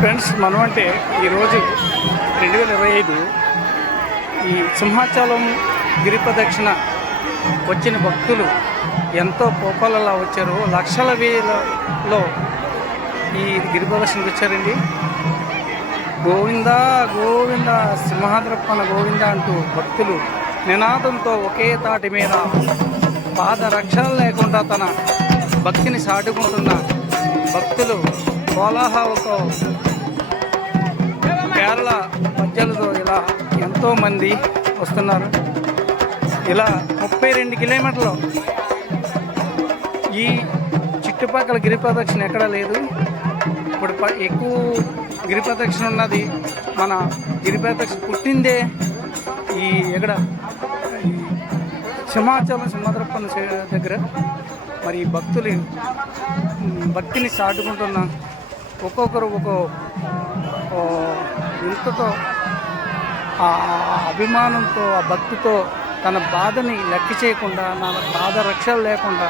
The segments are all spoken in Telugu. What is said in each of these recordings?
ఫ్రెండ్స్, మనం అంటే ఈరోజు 2025 ఈ సింహాచలం గిరి ప్రదక్షిణ వచ్చిన భక్తులు ఎంతో కోపాలలో వచ్చారు. లక్షల వేలలో ఈ గిరి ప్రదక్షిణకు వచ్చారండి. గోవిందా గోవింద సింహాద్రప్పన గోవింద అంటూ భక్తులు నినాదంతో ఒకే తాటి మీద పాద రక్షణ లేకుండా తన భక్తిని సాటుకుంటున్న భక్తులు కోలాహలతో కేరళ పద్యాలతో ఇలా ఎంతోమంది వస్తున్నారు. ఇలా 32 కిలోమీటర్లు ఈ చుట్టుపక్కల గిరి ప్రదక్షిణ ఎక్కడా లేదు. ఇప్పుడు ఎక్కువ గిరి ప్రదక్షిణ ఉన్నది మన గిరి ప్రదక్షిణ పుట్టిందే ఈ ఎక్కడ సింహాచలం సింహాద్రప్పన దగ్గర. మరి ఈ భక్తులు భక్తిని సాటుకుంటున్న ఒక్కొక్కరు ఇంతతో ఆ అభిమానంతో ఆ భక్తితో తన బాధని లెక్క చేయకుండా నా బాధ రక్షణ లేకుండా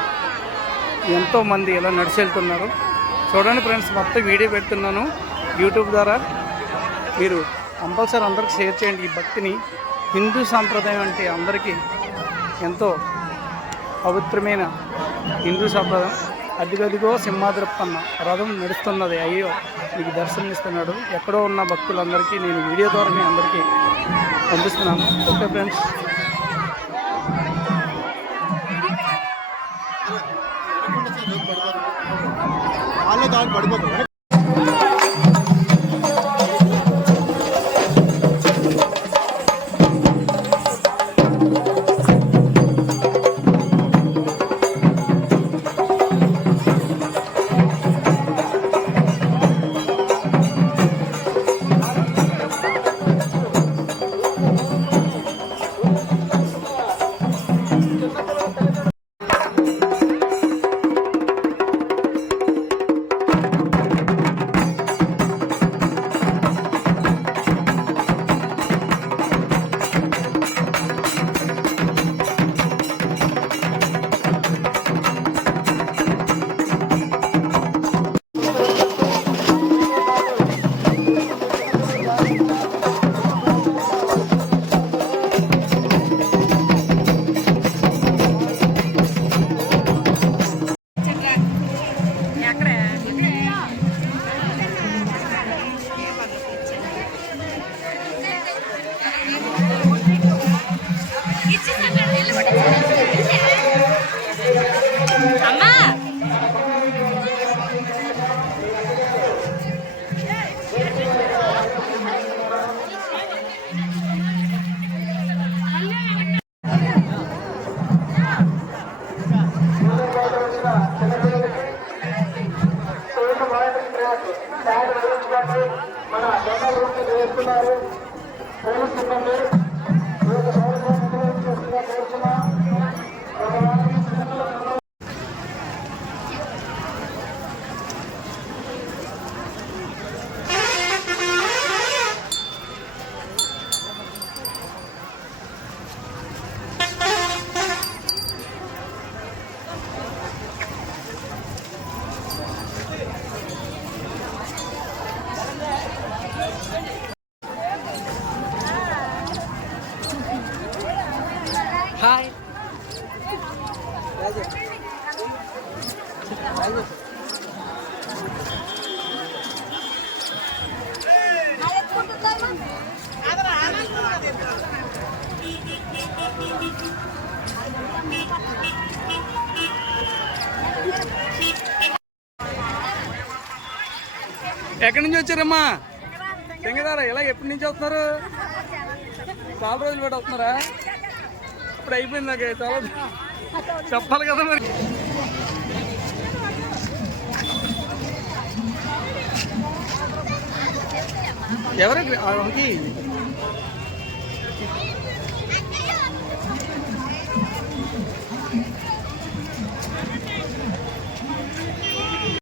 ఎంతోమంది ఇలా నడిచి వెళ్తున్నారు. చూడండి ఫ్రెండ్స్, మొత్తం వీడియో పెడుతున్నాను యూట్యూబ్ ద్వారా. మీరు కంపల్సరీ అందరికి షేర్ చేయండి. ఈ భక్తిని హిందూ సాంప్రదాయం అంటే అందరికీ ఎంతో పవిత్రమైన హిందూ సాంప్రదాయం. అదిగదిగో సింహాద్రప్పన్న రథం నడుస్తున్నది. అయ్యో మీకు దర్శనమిస్తున్నాడు. ఎక్కడో ఉన్న భక్తులందరికీ నేను వీడియో ద్వారా మీ అందరికీ పంపిస్తున్నాను. Okay friends. మన జనరల్ వేస్తున్నారు పోలీస్ సిబ్బంది హాయ్ ఎక్కడి నుంచి వచ్చారమ్మా? తెంగదారా. ఇలా ఎప్పటి నుంచి వస్తున్నారు? చాలా రోజులు పెట్టి వస్తున్నారా? ఇప్పుడు అయిపోయింది. నాకు చాలా చెప్పాలి కదా మరి. ఎవరికి